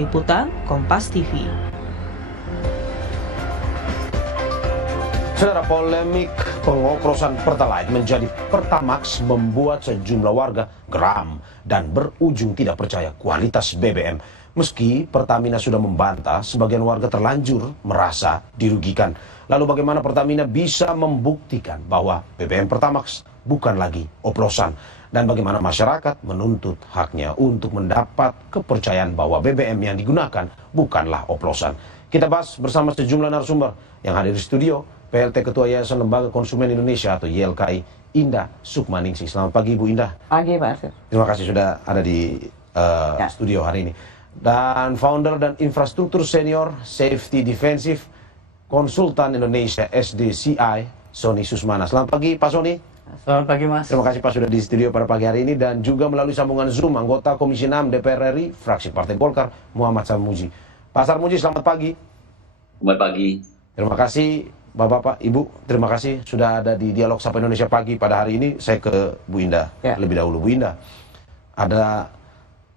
Liputan Kompas TV. Saudara, polemik pengoplosan Pertalite menjadi Pertamax membuat sejumlah warga geram dan berujung tidak percaya kualitas BBM. Meski Pertamina sudah membantah, sebagian warga terlanjur merasa dirugikan. Lalu bagaimana Pertamina bisa membuktikan bahwa BBM Pertamax bukan lagi oplosan? Dan bagaimana masyarakat menuntut haknya untuk mendapat kepercayaan bahwa BBM yang digunakan bukanlah oplosan? Kita bahas bersama sejumlah narasumber yang hadir di studio. PLT Ketua Yayasan Lembaga Konsumen Indonesia atau YLKI, Indah Sukmaningsih. Selamat pagi Bu Indah. Pagi Pak Arsir. Terima kasih sudah ada di studio hari ini. Dan founder dan infrastruktur senior Safety Defensive Konsultan Indonesia SDCI, Sony Susmana. Selamat pagi Pak Sony. Selamat pagi Mas. Terima kasih Pak sudah di studio pada pagi hari ini. Dan juga melalui sambungan Zoom anggota Komisi 6 DPR RI, fraksi Partai Golkar, Muhammad Sarmuji. Pak Sarmuji, selamat pagi. Selamat pagi. Terima kasih Bapak, Ibu, terima kasih sudah ada di Dialog Sapa Indonesia Pagi pada hari ini. Saya ke Bu Indah lebih dahulu. Bu Indah, ada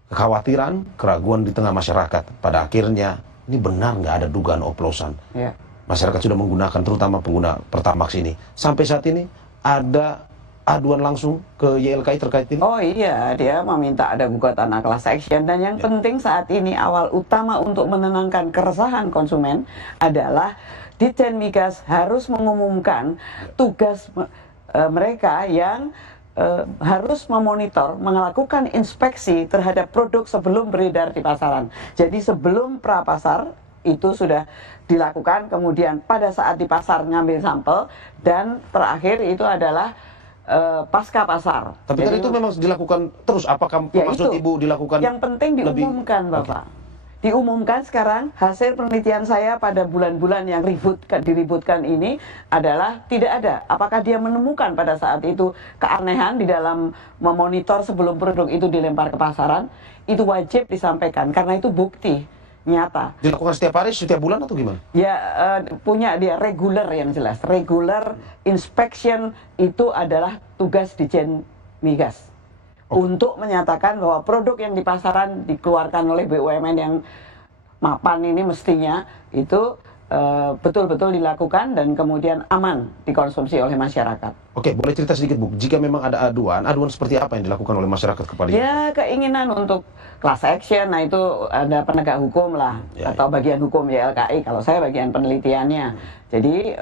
kekhawatiran, keraguan di tengah masyarakat. Pada akhirnya, ini benar nggak ada dugaan oplosan? Ya. Masyarakat sudah menggunakan, terutama pengguna Pertamax ini. Sampai saat ini, ada aduan langsung ke YLKI terkait ini? Oh iya, dia meminta ada gugatan class action. Dan yang penting saat ini, awal utama untuk menenangkan keresahan konsumen adalah Ditjen Migas harus mengumumkan tugas mereka yang harus memonitor, melakukan inspeksi terhadap produk sebelum beredar di pasaran. Jadi sebelum prapasar itu sudah dilakukan, kemudian pada saat di pasar ngambil sampel, dan terakhir itu adalah pasca pasar. Tapi kan itu memang dilakukan terus. Apakah maksud Ibu dilakukan? Yang penting diumumkan, Bapak. Diumumkan sekarang hasil penelitian saya pada bulan-bulan yang diributkan ini adalah tidak ada. Apakah dia menemukan pada saat itu keanehan di dalam memonitor sebelum produk itu dilempar ke pasaran? Itu wajib disampaikan karena itu bukti nyata. Dilakukan setiap hari, setiap bulan atau gimana? Ya, punya dia regular yang jelas. Regular inspection itu adalah tugas Ditjen Migas. Untuk menyatakan bahwa produk yang di pasaran dikeluarkan oleh BUMN yang mapan ini mestinya itu betul-betul dilakukan dan kemudian aman dikonsumsi oleh masyarakat. Oke, boleh cerita sedikit Bu, jika memang ada aduan seperti apa yang dilakukan oleh masyarakat kepada Ibu? Ya, keinginan untuk class action, nah itu ada penegak hukum lah, atau bagian hukum YLKI, kalau saya bagian penelitiannya. Jadi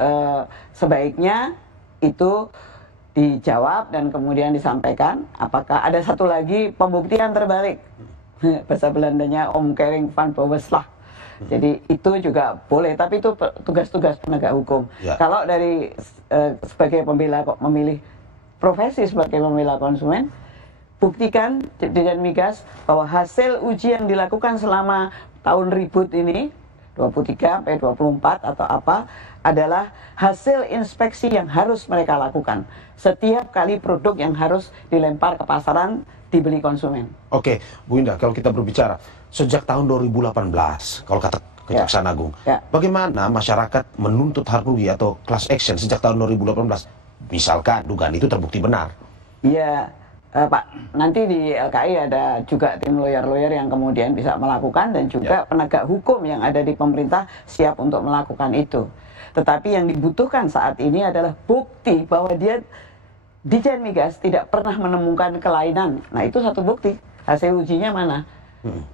sebaiknya itu dijawab dan kemudian disampaikan. Apakah ada satu lagi pembuktian terbalik, bahasa Belandanya omkering van bewislah. Jadi itu juga boleh, tapi itu tugas-tugas penegak hukum. Kalau dari sebagai pembela kok memilih profesi sebagai pembela konsumen, buktikan Ditjen Migas bahwa hasil uji yang dilakukan selama tahun ribut ini 23 sampai 24 atau apa adalah hasil inspeksi yang harus mereka lakukan setiap kali produk yang harus dilempar ke pasaran dibeli konsumen. Oke, Bu Indah, kalau kita berbicara sejak tahun 2018, kalau kata Kejaksaan Agung, bagaimana masyarakat menuntut hak rugi atau class action sejak tahun 2018? Misalkan dugaan itu terbukti benar. Iya, Pak, nanti di LKI ada juga tim lawyer-lawyer yang kemudian bisa melakukan, dan juga penegak hukum yang ada di pemerintah siap untuk melakukan itu. Tetapi yang dibutuhkan saat ini adalah bukti bahwa Ditjen Migas tidak pernah menemukan kelainan. Nah, itu satu bukti. Hasil ujinya mana?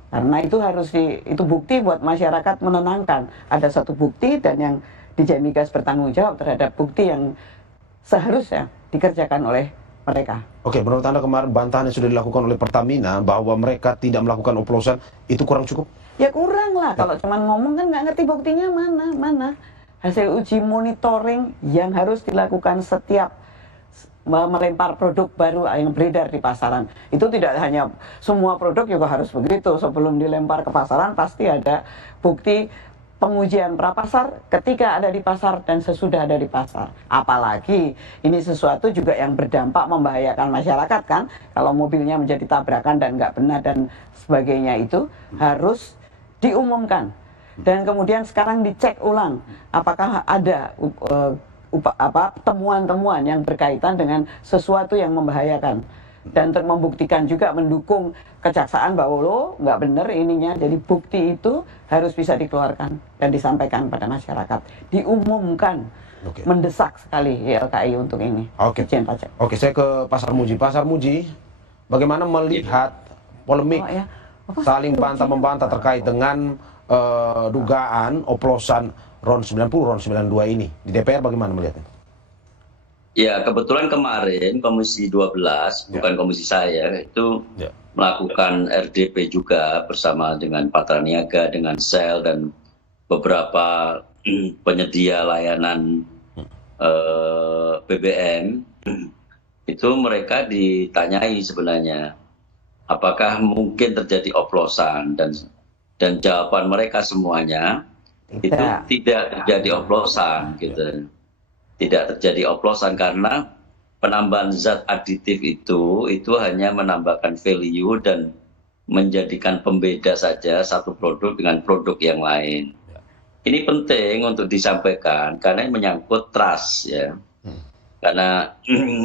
Karena itu harus itu bukti buat masyarakat menenangkan. Ada satu bukti dan yang Ditjen Migas bertanggung jawab terhadap bukti yang seharusnya dikerjakan oleh mereka. Oke, menurut Anda kemarin bantahan yang sudah dilakukan oleh Pertamina bahwa mereka tidak melakukan oplosan, itu kurang cukup? Ya kurang lah, kalau cuma ngomong kan nggak ngerti buktinya mana. Hasil uji monitoring yang harus dilakukan setiap melempar produk baru yang beredar di pasaran. Itu tidak hanya semua produk juga harus begitu. Sebelum dilempar ke pasaran pasti ada bukti pengujian prapasar ketika ada di pasar dan sesudah ada di pasar. Apalagi ini sesuatu juga yang berdampak membahayakan masyarakat kan. Kalau mobilnya menjadi tabrakan dan nggak benar dan sebagainya, itu harus diumumkan. Dan kemudian sekarang dicek ulang apakah ada temuan-temuan yang berkaitan dengan sesuatu yang membahayakan. dan untuk membuktikan juga mendukung kejaksaan bahwa lo nggak bener ininya. Jadi bukti itu harus bisa dikeluarkan dan disampaikan pada masyarakat, diumumkan. Mendesak sekali YLKI untuk ini. Dijen pajak. Oke, saya ke Pak Sarmuji. Pak Sarmuji, bagaimana melihat polemik saling bantah-membantah terkait dengan dugaan oplosan RON 90, RON 92 ini di DPR, bagaimana melihatnya? Ya, kebetulan kemarin Komisi 12, bukan komisi saya, itu melakukan RDP juga bersama dengan Patra Niaga, dengan Shell, dan beberapa penyedia layanan BBM. Itu mereka ditanyai sebenarnya, apakah mungkin terjadi oplosan, dan jawaban mereka semuanya itu tidak terjadi oplosan gitu. Tidak terjadi oplosan karena penambahan zat aditif itu hanya menambahkan value dan menjadikan pembeda saja satu produk dengan produk yang lain. Ini penting untuk disampaikan karena ini menyangkut trust ya. Karena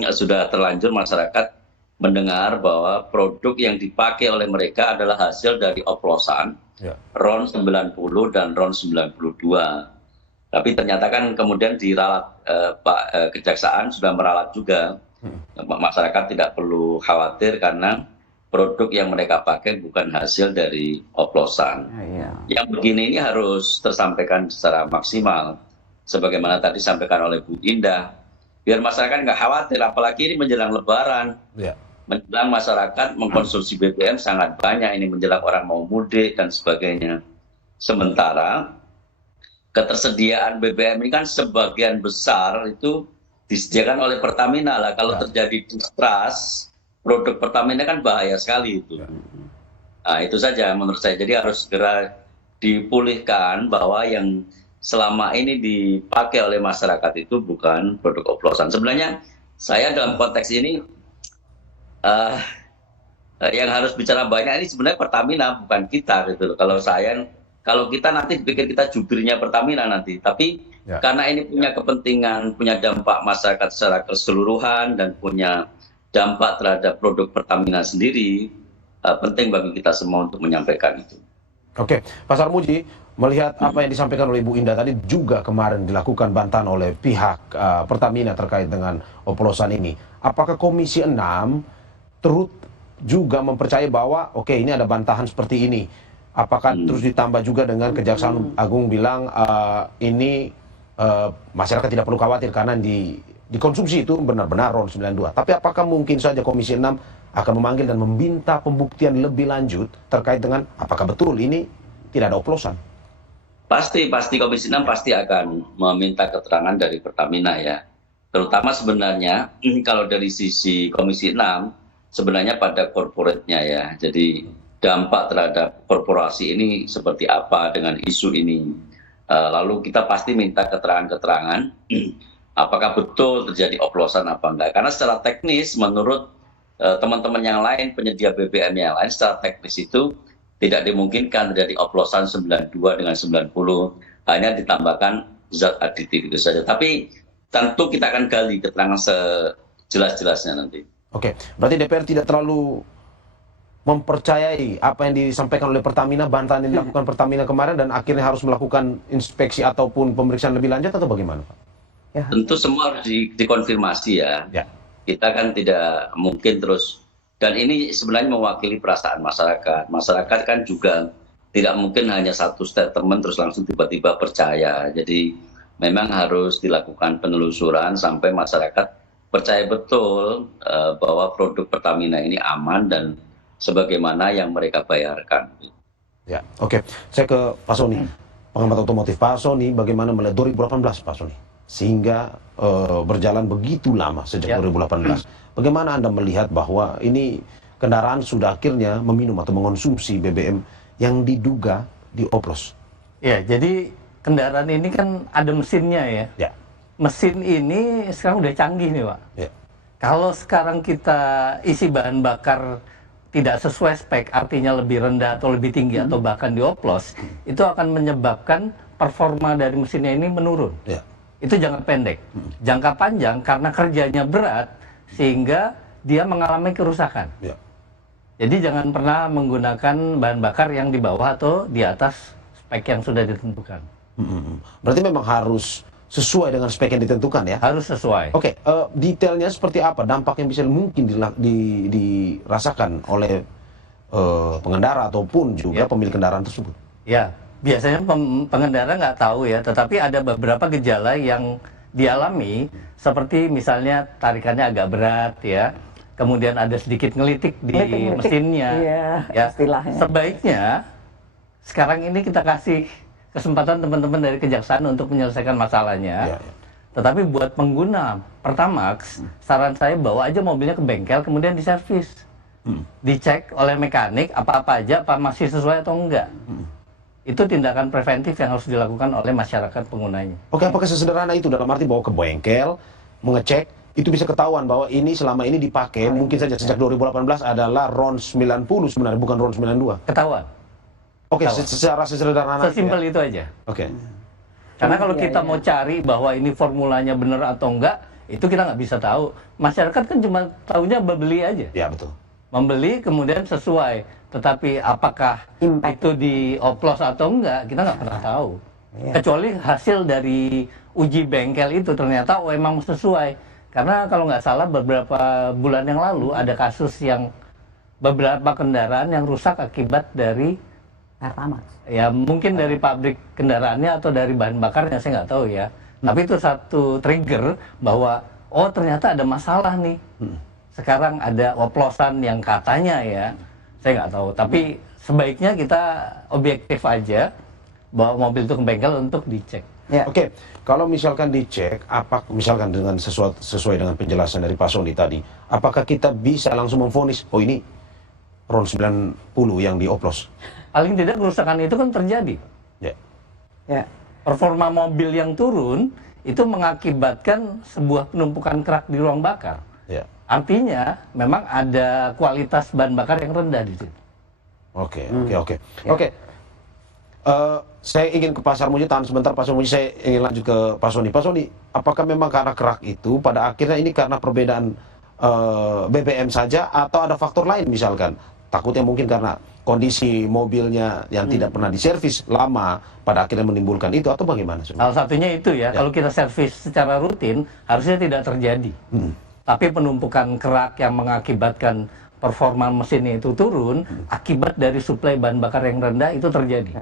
sudah terlanjur masyarakat mendengar bahwa produk yang dipakai oleh mereka adalah hasil dari oplosan RON 90 dan RON 92. Tapi ternyata kan kemudian diralat, Pak Kejaksaan sudah meralat juga. Masyarakat tidak perlu khawatir karena produk yang mereka pakai bukan hasil dari oplosan. Yang begini ini harus tersampaikan secara maksimal. Sebagaimana tadi disampaikan oleh Bu Indah. Biar masyarakat nggak khawatir, apalagi ini menjelang Lebaran. Menjelang masyarakat mengkonsumsi BBM sangat banyak, ini menjelang orang mau mudik dan sebagainya. Sementara ketersediaan BBM ini kan sebagian besar itu disediakan oleh Pertamina lah. Kalau terjadi distrust, produk Pertamina kan bahaya sekali itu. Nah, itu saja menurut saya. Jadi harus segera dipulihkan bahwa yang selama ini dipakai oleh masyarakat itu bukan produk oplosan. Sebenarnya saya dalam konteks ini yang harus bicara banyak ini sebenarnya Pertamina, bukan kita gitu. Kalau kita nanti pikir kita jubirnya Pertamina nanti, tapi karena ini punya kepentingan, punya dampak masyarakat secara keseluruhan dan punya dampak terhadap produk Pertamina sendiri, penting bagi kita semua untuk menyampaikan itu. Oke, Pak Sarmuji, melihat apa yang disampaikan oleh Ibu Indah tadi juga kemarin dilakukan bantahan oleh pihak Pertamina terkait dengan oplosan ini. Apakah Komisi 6 turut juga mempercayai bahwa ini ada bantahan seperti ini? Apakah terus ditambah juga dengan Kejaksaan Agung bilang ini masyarakat tidak perlu khawatir karena dikonsumsi itu benar-benar RON 92. Tapi apakah mungkin saja Komisi 6 akan memanggil dan meminta pembuktian lebih lanjut terkait dengan apakah betul ini tidak ada oplosan? Pasti Komisi 6 pasti akan meminta keterangan dari Pertamina ya. Terutama sebenarnya kalau dari sisi Komisi 6 sebenarnya pada corporate-nya ya. Jadi dampak terhadap korporasi ini seperti apa dengan isu ini. Lalu kita pasti minta keterangan-keterangan apakah betul terjadi oplosan apa enggak. Karena secara teknis menurut teman-teman yang lain, penyedia BBM yang lain, secara teknis itu tidak dimungkinkan terjadi oplosan 92 dengan 90. Hanya ditambahkan zat aditif itu saja. Tapi tentu kita akan gali keterangan sejelas-jelasnya nanti. Oke, berarti DPR tidak terlalu mempercayai apa yang disampaikan oleh Pertamina, bantahan yang dilakukan Pertamina kemarin, dan akhirnya harus melakukan inspeksi ataupun pemeriksaan lebih lanjut, atau bagaimana, Pak? Tentu semua harus dikonfirmasi ya. Kita kan tidak mungkin terus, dan ini sebenarnya mewakili perasaan masyarakat. Masyarakat kan juga tidak mungkin hanya satu statement terus langsung tiba-tiba percaya. Jadi memang harus dilakukan penelusuran sampai masyarakat percaya betul bahwa produk Pertamina ini aman dan sebagaimana yang mereka bayarkan. Ya, oke. Saya ke Pak Sony, pengamat otomotif. Pak Sony, bagaimana melihat 2018, Pak Sony? Sehingga berjalan begitu lama sejak 2018. Bagaimana Anda melihat bahwa ini kendaraan sudah akhirnya meminum atau mengonsumsi BBM yang diduga dioplos? Ya, jadi kendaraan ini kan ada mesinnya ya. Mesin ini sekarang udah canggih nih, Pak. Kalau sekarang kita isi bahan bakar tidak sesuai spek, artinya lebih rendah atau lebih tinggi atau bahkan dioplos, itu akan menyebabkan performa dari mesinnya ini menurun. Itu jangka pendek. Jangka panjang karena kerjanya berat sehingga dia mengalami kerusakan. Ya. Jadi jangan pernah menggunakan bahan bakar yang di bawah atau di atas spek yang sudah ditentukan. Berarti memang harus sesuai dengan spek yang ditentukan ya? Harus sesuai. Oke, detailnya seperti apa? Dampak yang bisa mungkin dirasakan oleh pengendara ataupun juga pemilik kendaraan tersebut? Ya, biasanya pengendara nggak tahu ya, tetapi ada beberapa gejala yang dialami, seperti misalnya tarikannya agak berat ya, kemudian ada sedikit ngelitik di mesinnya. Ya, istilahnya. Sebaiknya sekarang ini kita kasih kesempatan teman-teman dari kejaksaan untuk menyelesaikan masalahnya. Tetapi buat pengguna Pertamax, saran saya bawa aja mobilnya ke bengkel, kemudian diservis. Dicek oleh mekanik apa-apa aja, apa masih sesuai atau enggak. Itu tindakan preventif yang harus dilakukan oleh masyarakat penggunanya. Oke, apakah sesederhana itu dalam arti bawa ke bengkel, mengecek, itu bisa ketahuan bahwa ini selama ini dipakai, mungkin saja sejak 2018 adalah RON 90 sebenarnya, bukan RON 92? Ketahuan. Oke, secara sesederhana. Sesimpel itu aja. Oke. Karena kalau kita mau cari bahwa ini formulanya benar atau enggak, itu kita nggak bisa tahu. Masyarakat kan cuma tahunya membeli aja. Ya, betul. Membeli kemudian sesuai. Tetapi apakah itu dioplos atau enggak, kita nggak pernah tahu. Kecuali hasil dari uji bengkel itu ternyata emang sesuai. Karena kalau nggak salah beberapa bulan yang lalu ada kasus yang beberapa kendaraan yang rusak akibat dari Pertamax. Ya mungkin dari pabrik kendaraannya atau dari bahan bakarnya, saya nggak tahu ya. Tapi itu satu trigger bahwa oh ternyata ada masalah nih. Sekarang ada oplosan yang katanya ya, saya nggak tahu. Tapi sebaiknya kita objektif aja bawa mobil itu ke bengkel untuk dicek. Ya. Oke, kalau misalkan dicek, apa misalkan dengan sesuai dengan penjelasan dari Pak Sony tadi, apakah kita bisa langsung memvonis, oh ini RON 90 yang dioplos? Paling tidak kerusakan itu kan terjadi. Ya. Performa mobil yang turun itu mengakibatkan sebuah penumpukan kerak di ruang bakar. Ya. Artinya memang ada kualitas bahan bakar yang rendah di situ. Oke. Saya ingin ke Pak Sarmuji, tahan sebentar Pak Sarmuji, saya ingin lanjut ke Pak Sony. Pak Sony, apakah memang karena kerak itu pada akhirnya ini karena perbedaan BBM saja atau ada faktor lain misalkan? Takutnya mungkin karena kondisi mobilnya yang tidak pernah diservis lama pada akhirnya menimbulkan itu atau bagaimana? Salah satunya itu ya, kalau kita servis secara rutin harusnya tidak terjadi. Tapi penumpukan kerak yang mengakibatkan performa mesinnya itu turun akibat dari suplai bahan bakar yang rendah itu terjadi.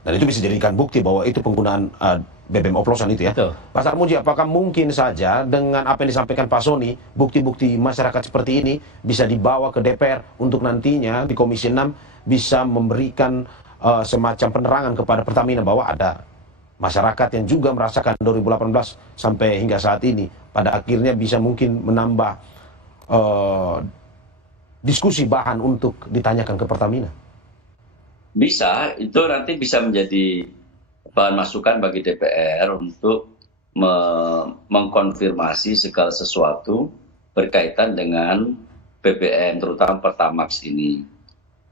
Dan itu bisa dijadikan bukti bahwa itu penggunaan BBM oplosan itu ya. Betul. Pak Sarmuji, apakah mungkin saja dengan apa yang disampaikan Pak Sony, bukti-bukti masyarakat seperti ini bisa dibawa ke DPR untuk nantinya di Komisi 6 bisa memberikan semacam penerangan kepada Pertamina bahwa ada masyarakat yang juga merasakan 2018 sampai hingga saat ini, pada akhirnya bisa mungkin menambah diskusi bahan untuk ditanyakan ke Pertamina? Bisa, itu nanti bisa menjadi bahan masukan bagi DPR untuk mengkonfirmasi segala sesuatu berkaitan dengan BBM, terutama Pertamax ini.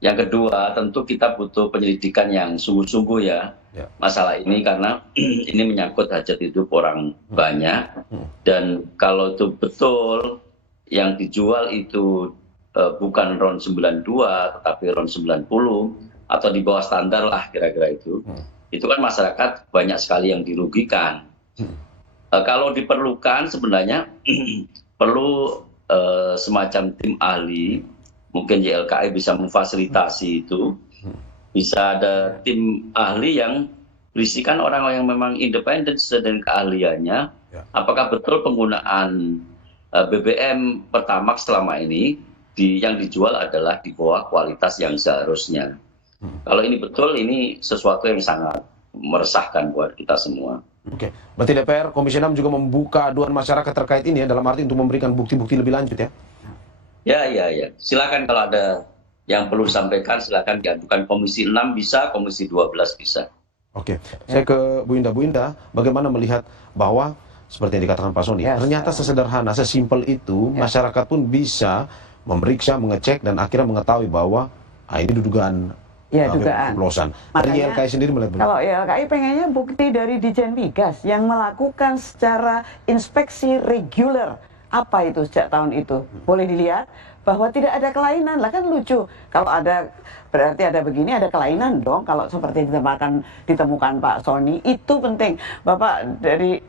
Yang kedua, tentu kita butuh penyelidikan yang sungguh-sungguh ya masalah ini, karena ini menyangkut hajat hidup orang banyak. Dan kalau itu betul yang dijual itu bukan RON 92 tetapi RON 90 atau di bawah standar lah kira-kira itu kan masyarakat banyak sekali yang dirugikan. Kalau diperlukan sebenarnya perlu semacam tim ahli, mungkin YLKI bisa memfasilitasi itu, bisa ada tim ahli yang berisikan orang-orang yang memang independen sesuai dengan keahliannya, apakah betul penggunaan BBM Pertamax selama ini yang dijual adalah di bawah kualitas yang seharusnya. Kalau ini betul, ini sesuatu yang sangat meresahkan buat kita semua. Oke, berarti DPR Komisi 6 juga membuka aduan masyarakat terkait ini ya, dalam arti untuk memberikan bukti-bukti lebih lanjut ya? Ya. Silakan kalau ada yang perlu disampaikan, silakan diadukan Komisi 6 bisa, Komisi 12 bisa. Oke, saya ke Bu Indah. Bu Indah, bagaimana melihat bahwa seperti yang dikatakan Pak Sony, ternyata sesederhana, sesimpel itu, masyarakat pun bisa memeriksa, mengecek, dan akhirnya mengetahui bahwa ini dugaan oplosan. Dari YLKI sendiri melihat kalau YLKI pengennya bukti dari Dijen Migas yang melakukan secara inspeksi reguler Apa itu sejak tahun itu? Boleh dilihat bahwa tidak ada kelainan. Lah kan lucu. Kalau ada, berarti ada begini, ada kelainan dong. Kalau seperti ditemukan Pak Sony, itu penting. Bapak dari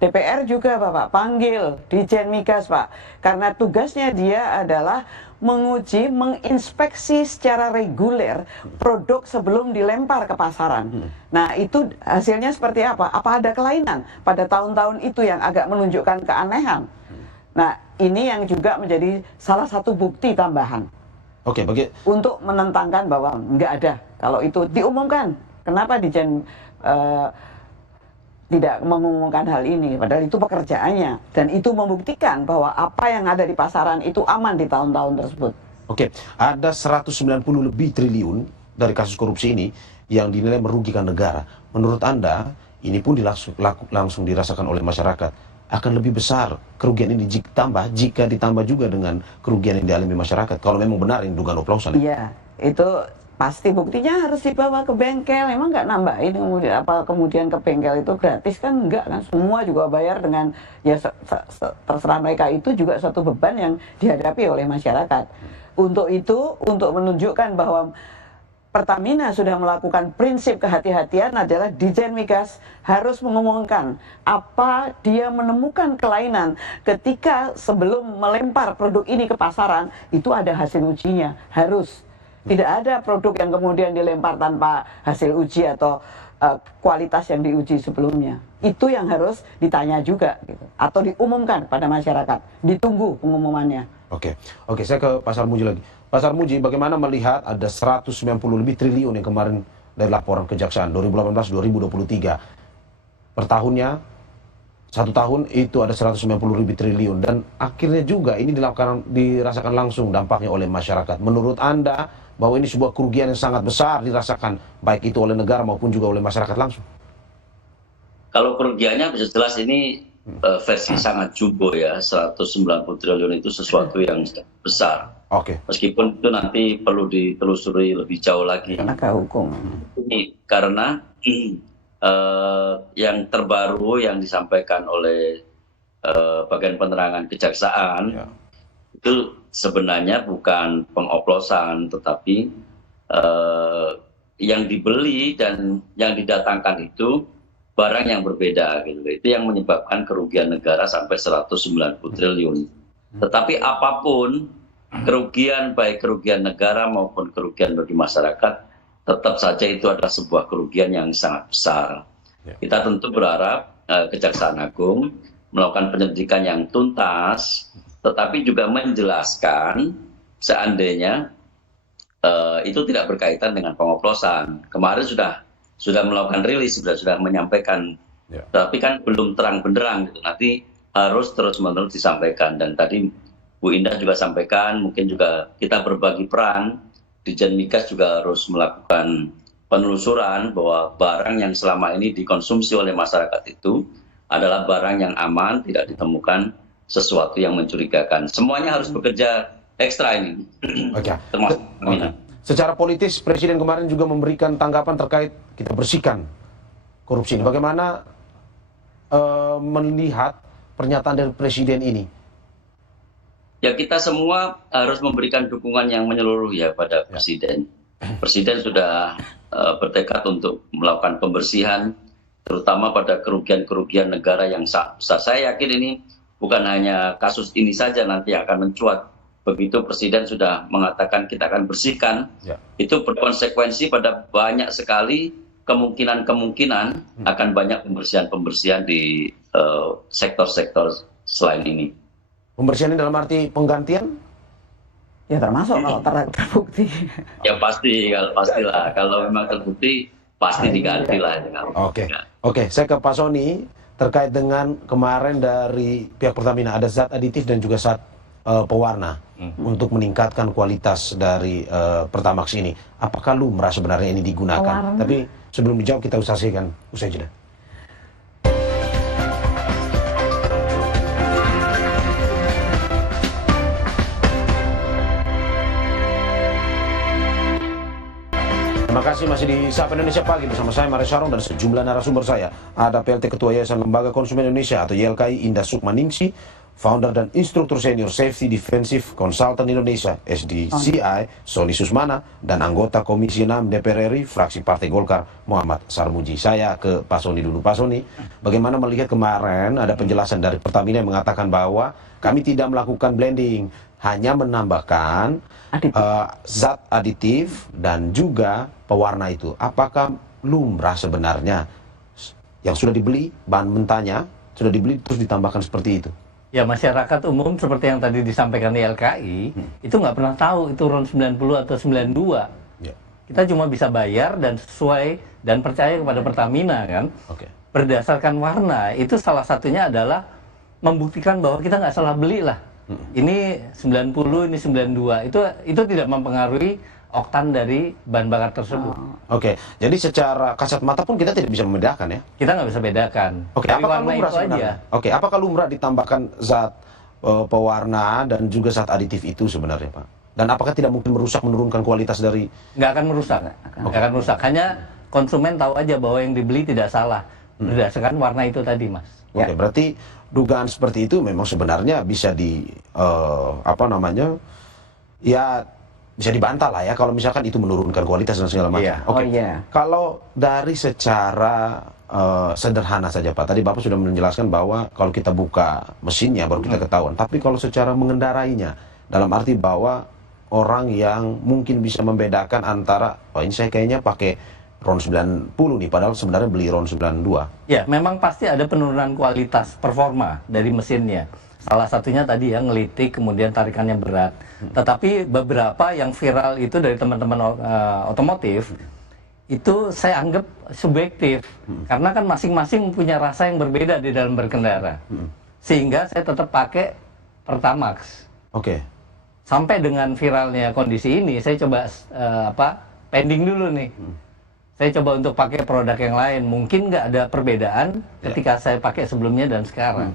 DPR juga Bapak panggil Dijen Migas Pak. Karena tugasnya dia adalah menguji, menginspeksi secara reguler produk sebelum dilempar ke pasaran. Nah itu hasilnya seperti apa? Apa ada kelainan pada tahun-tahun itu yang agak menunjukkan keanehan? Nah, ini yang juga menjadi salah satu bukti tambahan. Oke, untuk menentangkan bahwa nggak ada. Kalau itu diumumkan, kenapa Dijen tidak mengumumkan hal ini? Padahal itu pekerjaannya. Dan itu membuktikan bahwa apa yang ada di pasaran itu aman di tahun-tahun tersebut. Oke, ada 190 lebih triliun dari kasus korupsi ini yang dinilai merugikan negara. Menurut Anda, ini pun langsung dirasakan oleh masyarakat. Akan lebih besar kerugian ini jika ditambah juga dengan kerugian yang dialami masyarakat. Kalau memang benar ini dugaan oplosan. Iya, itu pasti buktinya harus dibawa ke bengkel. Emang nggak nambahin kemudian ke bengkel itu gratis kan? Enggak kan? Semua juga bayar dengan ya terserah mereka, itu juga suatu beban yang dihadapi oleh masyarakat. Untuk itu, untuk menunjukkan bahwa Pertamina sudah melakukan prinsip kehati-hatian adalah Dijen Migas harus mengumumkan apa dia menemukan kelainan ketika sebelum melempar produk ini ke pasaran, itu ada hasil ujinya, harus. Tidak ada produk yang kemudian dilempar tanpa hasil uji atau kualitas yang diuji sebelumnya. Itu yang harus ditanya juga gitu. Atau diumumkan pada masyarakat, ditunggu pengumumannya. Oke, saya ke Pak Sarmuji lagi. Pak Sarmuji, bagaimana melihat ada 190 lebih triliun yang kemarin dari laporan kejaksaan 2018-2023. Per tahunnya, 1 tahun itu ada 190 lebih triliun. Dan akhirnya juga ini dirasakan langsung dampaknya oleh masyarakat. Menurut Anda, bahwa ini sebuah kerugian yang sangat besar dirasakan, baik itu oleh negara maupun juga oleh masyarakat langsung? Kalau kerugiannya bisa jelas ini versi sangat jumbo ya, 190 triliun itu sesuatu yang besar. Meskipun itu nanti perlu ditelusuri lebih jauh lagi. Tenaga hukum. Ini karena yang terbaru yang disampaikan oleh bagian penerangan kejaksaan itu sebenarnya bukan pengoplosan, tetapi yang dibeli dan yang didatangkan itu barang yang berbeda gitu. Itu yang menyebabkan kerugian negara sampai 190 triliun. Tetapi apapun kerugian, baik kerugian negara maupun kerugian bagi masyarakat, tetap saja itu adalah sebuah kerugian yang sangat besar. Kita tentu berharap Kejaksaan Agung melakukan penyelidikan yang tuntas, tetapi juga menjelaskan seandainya itu tidak berkaitan dengan pengoplosan. Kemarin sudah melakukan rilis, sudah menyampaikan, tapi kan belum terang benderang gitu. Nanti harus terus-menerus disampaikan. Dan tadi Bu Indah juga sampaikan, mungkin juga kita berbagi peran, Dijen Migas juga harus melakukan penelusuran bahwa barang yang selama ini dikonsumsi oleh masyarakat itu adalah barang yang aman, tidak ditemukan sesuatu yang mencurigakan. Semuanya harus bekerja ekstra ini. Termasuk Pertamina. Secara politis, Presiden kemarin juga memberikan tanggapan terkait kita bersihkan korupsi ini. Bagaimana melihat pernyataan dari Presiden ini? Ya, kita semua harus memberikan dukungan yang menyeluruh ya pada Presiden. Presiden sudah bertekad untuk melakukan pembersihan, terutama pada kerugian-kerugian negara yang besar. Saya yakin ini bukan hanya kasus ini saja nanti akan mencuat. Begitu Presiden sudah mengatakan kita akan bersihkan, itu berkonsekuensi pada banyak sekali kemungkinan akan banyak pembersihan-pembersihan di sektor-sektor selain ini. Pembersihan ini dalam arti penggantian? Ya termasuk kalau terbukti. Ya pastilah. Kalau memang terbukti pasti diganti lah. Oke, saya ke Pak Sony terkait dengan kemarin dari pihak Pertamina ada zat aditif dan juga zat pewarna untuk meningkatkan kualitas dari Pertamax ini. Apakah lumrah sebenarnya ini digunakan? Tapi sebelum dijawab kita saksikan usai jeda. Terima kasih masih di Sapa Indonesia Pagi bersama saya Mario Sarong dan sejumlah narasumber saya. Ada PLT Ketua Yayasan Lembaga Konsumen Indonesia atau YLKI Indah Sukmaningsi, founder dan instruktur senior Safety Defensive Consultant Indonesia SDCI, Sony Susmana, dan anggota Komisi 6 DPR RI fraksi Partai Golkar Muhammad Sarmuji. Saya ke Pak Sony dulu. Pak Sony, bagaimana melihat kemarin ada penjelasan dari Pertamina yang mengatakan bahwa kami tidak melakukan blending, hanya menambahkan zat aditif dan juga pewarna itu. Apakah lumrah sebenarnya yang sudah dibeli, bahan mentahnya sudah dibeli terus ditambahkan seperti itu? Ya, masyarakat umum seperti yang tadi disampaikan di LKI, itu nggak pernah tahu itu RON 90 atau 92. Ya. Kita cuma bisa bayar dan sesuai dan percaya kepada Pertamina kan. Berdasarkan warna, itu salah satunya adalah membuktikan bahwa kita nggak salah beli lah. Ini 90, ini 92. Itu tidak mempengaruhi oktan dari bahan bakar tersebut. Jadi secara kasat mata pun kita tidak bisa membedakan ya? Kita nggak bisa bedakan. Apakah lumrah sebenarnya? Apakah lumrah ditambahkan zat pewarna dan juga zat aditif itu sebenarnya, Pak? Dan apakah tidak mungkin merusak, menurunkan kualitas dari? Nggak akan merusak. Nggak akan merusak. Hanya konsumen tahu aja bahwa yang dibeli tidak salah. Berdasarkan warna itu tadi, Mas. Berarti dugaan seperti itu memang sebenarnya bisa bisa dibantah lah ya, kalau misalkan itu menurunkan kualitas dan segala macam. Kalau dari secara sederhana saja Pak, tadi Bapak sudah menjelaskan bahwa kalau kita buka mesinnya baru kita ketahuan. Tapi kalau secara mengendarainya, dalam arti bahwa orang yang mungkin bisa membedakan antara, ini saya kayaknya pakai RON 90 nih, padahal sebenarnya beli RON 92. Ya, memang pasti ada penurunan kualitas performa dari mesinnya. Salah satunya tadi ya, ngelitik, kemudian tarikannya berat. Tetapi beberapa yang viral itu dari teman-teman otomotif, itu saya anggap subjektif. Karena kan masing-masing punya rasa yang berbeda di dalam berkendara. Sehingga saya tetap pakai Pertamax. Sampai dengan viralnya kondisi ini, saya coba pending dulu nih. Saya coba untuk pakai produk yang lain. Mungkin nggak ada perbedaan ketika saya pakai sebelumnya dan sekarang.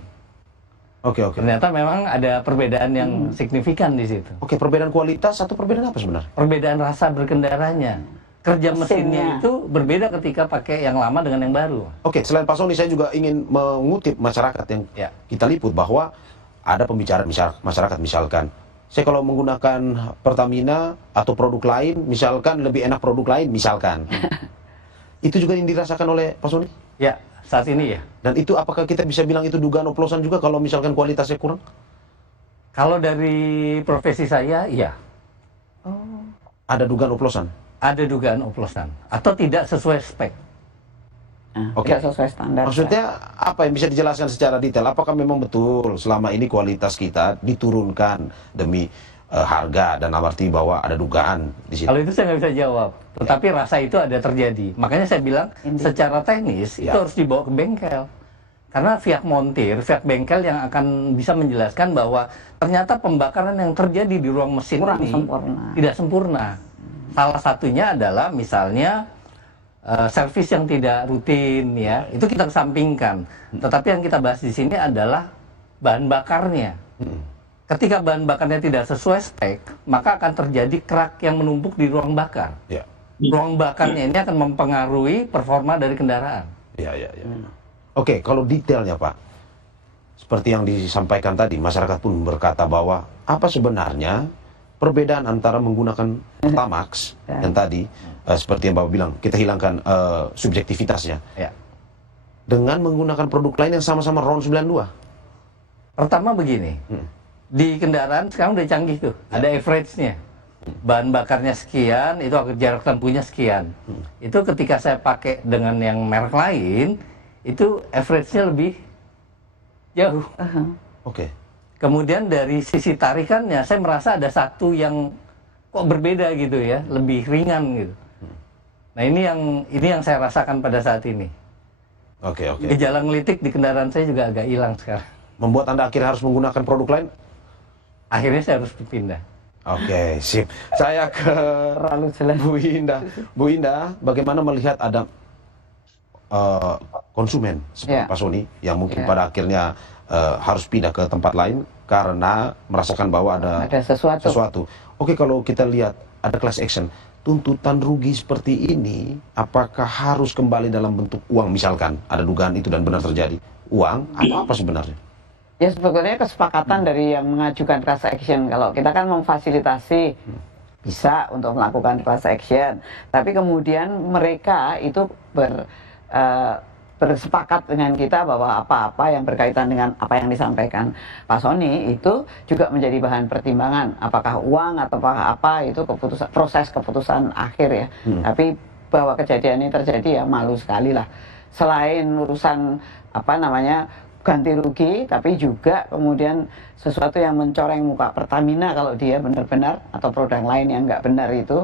Ternyata memang ada perbedaan yang signifikan di situ. Perbedaan kualitas atau perbedaan apa sebenarnya? Perbedaan rasa berkendaranya. Kerja mesinnya itu berbeda ketika pakai yang lama dengan yang baru. Selain Pak Sony, saya juga ingin mengutip masyarakat yang kita liput bahwa ada pembicaraan masyarakat, misalkan saya kalau menggunakan Pertamina atau produk lain, misalkan lebih enak produk lain, misalkan. Itu juga yang dirasakan oleh Pak Sony? Ya, saat ini ya. Dan itu apakah kita bisa bilang itu dugaan oplosan juga kalau misalkan kualitasnya kurang? Kalau dari profesi saya, iya. Ada dugaan oplosan? Ada dugaan oplosan. Atau tidak sesuai spek. Tidak sesuai standar. Maksudnya apa yang bisa dijelaskan secara detail? Apakah memang betul selama ini kualitas kita diturunkan demi harga, dan arti bahwa ada dugaan di situ? Kalau itu saya nggak bisa jawab. Tetapi rasa itu ada terjadi. Makanya saya bilang secara teknis itu harus dibawa ke bengkel. Karena pihak montir, pihak bengkel yang akan bisa menjelaskan bahwa ternyata pembakaran yang terjadi di ruang mesin ini tidak sempurna. Salah satunya adalah misalnya servis yang tidak rutin ya, itu kita kesampingkan. Tetapi yang kita bahas di sini adalah bahan bakarnya. Ketika bahan bakarnya tidak sesuai spek, maka akan terjadi kerak yang menumpuk di ruang bakar. Ruang bakarnya ini akan mempengaruhi performa dari kendaraan. Kalau detailnya Pak, seperti yang disampaikan tadi, masyarakat pun berkata bahwa apa sebenarnya perbedaan antara menggunakan Pertamax yang tadi, seperti yang Bapak bilang, kita hilangkan subjektivitasnya, dengan menggunakan produk lain yang sama-sama RON 92. Pertama begini, di kendaraan sekarang udah canggih tuh, ada average-nya. Bahan bakarnya sekian, itu jarak tempuhnya sekian. Itu ketika saya pakai dengan yang merek lain, itu average-nya lebih jauh. Kemudian dari sisi tarikannya, saya merasa ada satu yang kok berbeda gitu ya, lebih ringan gitu. Nah ini yang saya rasakan pada saat ini. Gejala ngelitik di kendaraan saya juga agak hilang sekarang. Membuat Anda akhirnya harus menggunakan produk lain? Akhirnya saya harus berpindah. Sip. Saya ke Bu Indah. Bu Indah, bagaimana melihat ada konsumen seperti Pak Sony yang mungkin pada akhirnya harus pindah ke tempat lain karena merasakan bahwa ada sesuatu. Kalau kita lihat ada class action, tuntutan rugi seperti ini, apakah harus kembali dalam bentuk uang, misalkan ada dugaan itu dan benar terjadi uang atau apa sebenarnya? Ya sebetulnya kesepakatan dari yang mengajukan class action. Kalau kita kan memfasilitasi bisa untuk melakukan class action, tapi kemudian mereka itu bersepakat dengan kita bahwa apa-apa yang berkaitan dengan apa yang disampaikan Pak Sony itu juga menjadi bahan pertimbangan. Apakah uang atau apa itu proses keputusan akhir ya. Tapi bahwa kejadian ini terjadi ya malu sekali lah. Selain urusan ganti rugi, tapi juga kemudian sesuatu yang mencoreng muka Pertamina kalau dia benar-benar atau produk lain yang nggak benar itu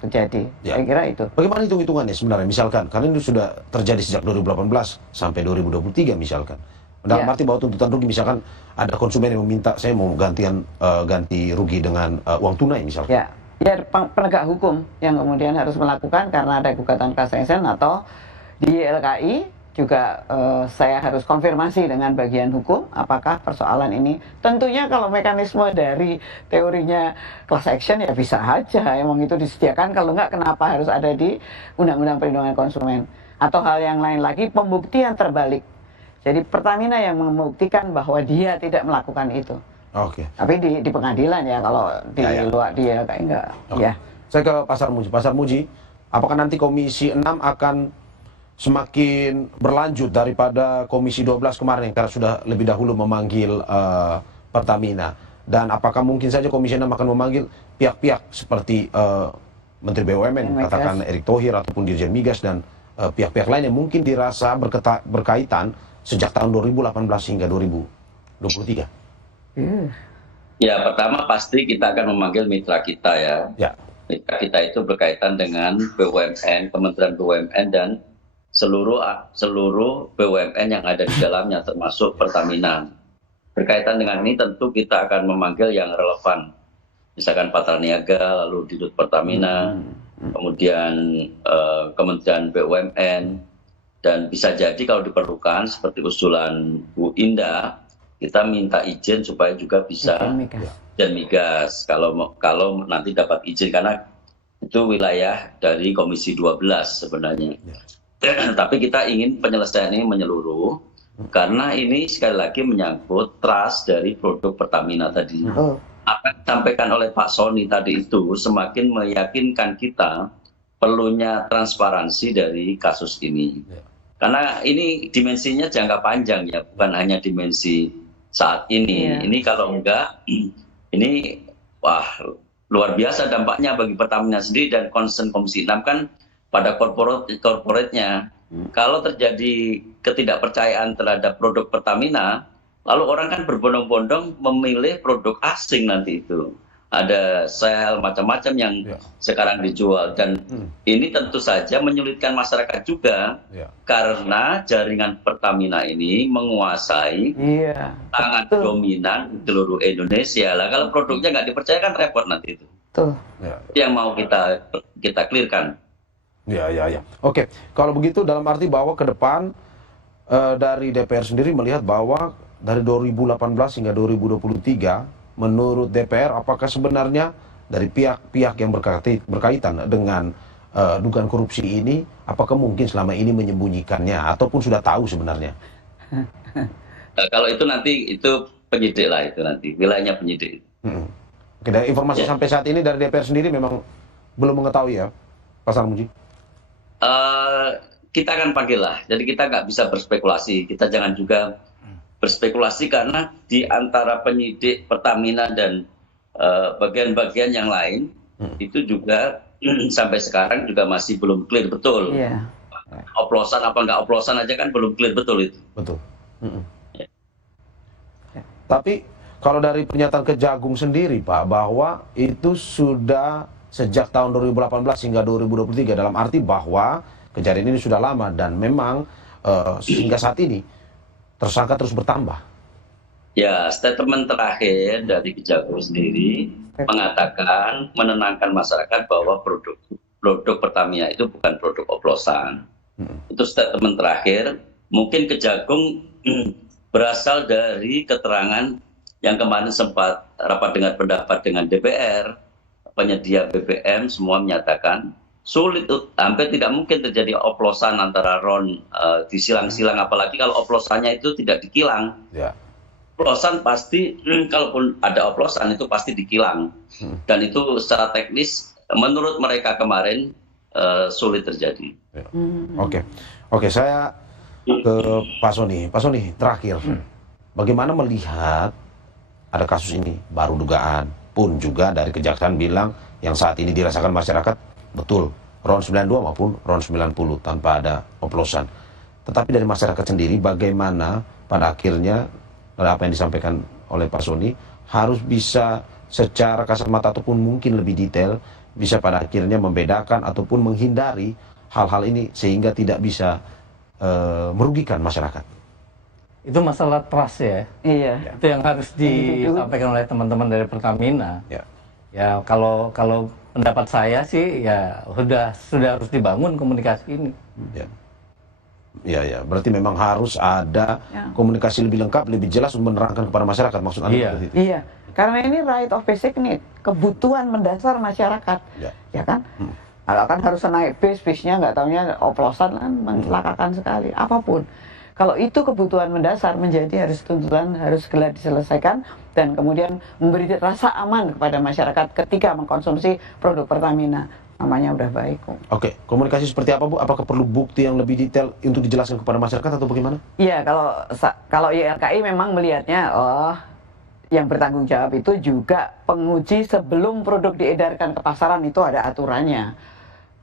terjadi. Saya kira itu. Bagaimana hitung-hitungannya sebenarnya? Misalkan, karena ini sudah terjadi sejak 2018 sampai 2023 misalkan. Dalam arti bahwa tuntutan rugi misalkan ada konsumen yang meminta saya mau ganti rugi dengan uang tunai misalkan. Ya penegak hukum yang kemudian harus melakukan karena ada gugatan class action atau di LKI. Juga saya harus konfirmasi dengan bagian hukum apakah persoalan ini, tentunya kalau mekanisme dari teorinya class action ya bisa aja emang itu disediakan, kalau nggak kenapa harus ada di Undang-Undang Perlindungan Konsumen. Atau hal yang lain lagi, pembuktian terbalik, jadi Pertamina yang membuktikan bahwa dia tidak melakukan itu. Tapi di pengadilan ya, kalau di luar dia kayak enggak. Saya ke Pasar Muji, apakah nanti Komisi 6 akan semakin berlanjut daripada Komisi 12 kemarin karena sudah lebih dahulu memanggil Pertamina, dan apakah mungkin saja Komisi 6 akan memanggil pihak-pihak seperti Menteri BUMN, katakan Erick Thohir ataupun Dirjen Migas dan pihak-pihak lain yang mungkin dirasa berkaitan sejak tahun 2018 hingga 2023? Ya, pertama pasti kita akan memanggil mitra kita ya. Mitra kita itu berkaitan dengan BUMN, Kementerian BUMN dan seluruh BUMN yang ada di dalamnya termasuk Pertamina. Berkaitan dengan ini tentu kita akan memanggil yang relevan, misalkan Patraniaga, lalu Dirut Pertamina, kemudian Kementerian BUMN, dan bisa jadi kalau diperlukan seperti usulan Bu Indah, kita minta izin supaya juga bisa dan migas kalau nanti dapat izin, karena itu wilayah dari Komisi 12 sebenarnya. Tapi kita ingin penyelesaian ini menyeluruh karena ini sekali lagi menyangkut trust dari produk Pertamina tadi. Apa yang disampaikan oleh Pak Sony tadi itu semakin meyakinkan kita perlunya transparansi dari kasus ini. Karena ini dimensinya jangka panjang ya, bukan hanya dimensi saat ini. Ini kalau enggak, ini luar biasa dampaknya bagi Pertamina sendiri, dan concern Komisi 6 kan pada corporate-nya. Kalau terjadi ketidakpercayaan terhadap produk Pertamina, lalu orang kan berbondong-bondong memilih produk asing nanti itu. Ada Shell, macam-macam yang sekarang dijual. Dan ini tentu saja menyulitkan masyarakat juga, karena jaringan Pertamina ini menguasai sangat dominan di seluruh Indonesia. Lah kalau produknya nggak dipercaya kan repot nanti itu. Yang mau kita clearkan. Oke, kalau begitu dalam arti bahwa ke depan dari DPR sendiri melihat bahwa dari 2018 hingga 2023 menurut DPR apakah sebenarnya dari pihak-pihak yang berkaitan dengan dugaan korupsi ini, apakah mungkin selama ini menyembunyikannya ataupun sudah tahu sebenarnya? Kalau itu nanti itu penyidik lah, itu nanti wilayahnya penyidik. Oke, dari informasi sampai saat ini dari DPR sendiri memang belum mengetahui ya, Pak Sarmuji? Kita akan panggil lah, jadi kita nggak bisa berspekulasi. Kita jangan juga berspekulasi karena di antara penyidik Pertamina dan bagian-bagian yang lain itu juga sampai sekarang juga masih belum clear betul. Oplosan apa nggak oplosan aja kan belum clear betul itu. Betul. Tapi kalau dari pernyataan Kejagung sendiri Pak, bahwa itu sudah sejak tahun 2018 hingga 2023, dalam arti bahwa kejadian ini sudah lama dan memang hingga saat ini tersangka terus bertambah. Ya, statement terakhir dari Kejagung sendiri mengatakan, menenangkan masyarakat bahwa produk Pertamina itu bukan produk oplosan. Itu statement terakhir. Mungkin Kejagung berasal dari keterangan yang kemarin sempat rapat dengar pendapat dengan DPR, penyedia BBM semua menyatakan sulit, hampir tidak mungkin terjadi oplosan antara RON disilang-silang, apalagi kalau oplosannya itu tidak dikilang. oplosan pasti, kalaupun ada oplosan itu pasti dikilang. Dan itu secara teknis, menurut mereka kemarin, sulit terjadi. Oke, saya ke Pak Sony. Pak Sony, terakhir, bagaimana melihat ada kasus ini, baru dugaan, pun juga dari Kejaksaan bilang yang saat ini dirasakan masyarakat, betul, RON 92 maupun RON 90 tanpa ada oplosan. Tetapi dari masyarakat sendiri, bagaimana pada akhirnya, apa yang disampaikan oleh Pak Sony, harus bisa secara kasat mata ataupun mungkin lebih detail, bisa pada akhirnya membedakan ataupun menghindari hal-hal ini sehingga tidak bisa merugikan masyarakat. Itu masalah trust ya. Iya. Itu yang harus disampaikan oleh teman-teman dari Pertamina. Ya kalau pendapat saya sih ya sudah harus dibangun komunikasi ini. Ya, berarti memang harus ada komunikasi lebih lengkap, lebih jelas untuk menerangkan kepada masyarakat, maksud Anda seperti itu. Iya. Karena ini right of basic need, kebutuhan mendasar masyarakat, ya kan? Kalau kan harus naik bisnya nggak taunya oplosan kan mencelakakan sekali, apapun. Kalau itu kebutuhan mendasar menjadi harus tuntutan, harus segera diselesaikan dan kemudian memberi rasa aman kepada masyarakat ketika mengkonsumsi produk Pertamina. Namanya udah baik kok. Oke, komunikasi seperti apa Bu? Apakah perlu bukti yang lebih detail untuk dijelaskan kepada masyarakat atau bagaimana? Iya, kalau YLKI memang melihatnya, yang bertanggung jawab itu juga penguji sebelum produk diedarkan ke pasaran itu ada aturannya.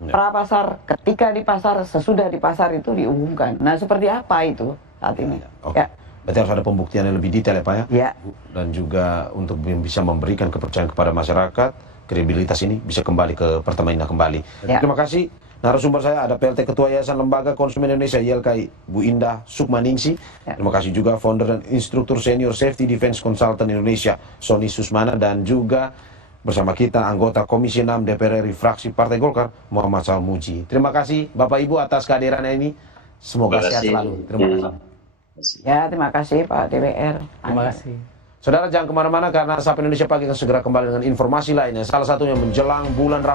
Prapasar ketika di pasar, sesudah di pasar itu diumumkan. Nah, seperti apa itu saat ini? Berarti harus ada pembuktian yang lebih detail ya Pak ya? Ya. Dan juga untuk bisa memberikan kepercayaan kepada masyarakat, kredibilitas ini bisa kembali ke Pertamina kembali. Terima kasih. Narasumber saya ada PLT Ketua Yayasan Lembaga Konsumen Indonesia YLKI, Bu Indah Sukmaningsi. Terima kasih juga founder dan instruktur senior Safety Defense Consultant Indonesia, Sony Susmana, dan juga bersama kita anggota Komisi 6 DPR RI fraksi Partai Golkar, Muhammad Salmuji. Terima kasih Bapak Ibu atas kehadirannya ini. Semoga sehat selalu. Terima kasih. Ya, terima kasih Pak DPR. Terima kasih. Saudara jangan kemana-mana karena Sapa Indonesia Pagi akan segera kembali dengan informasi lainnya. Salah satunya menjelang bulan Ramadan.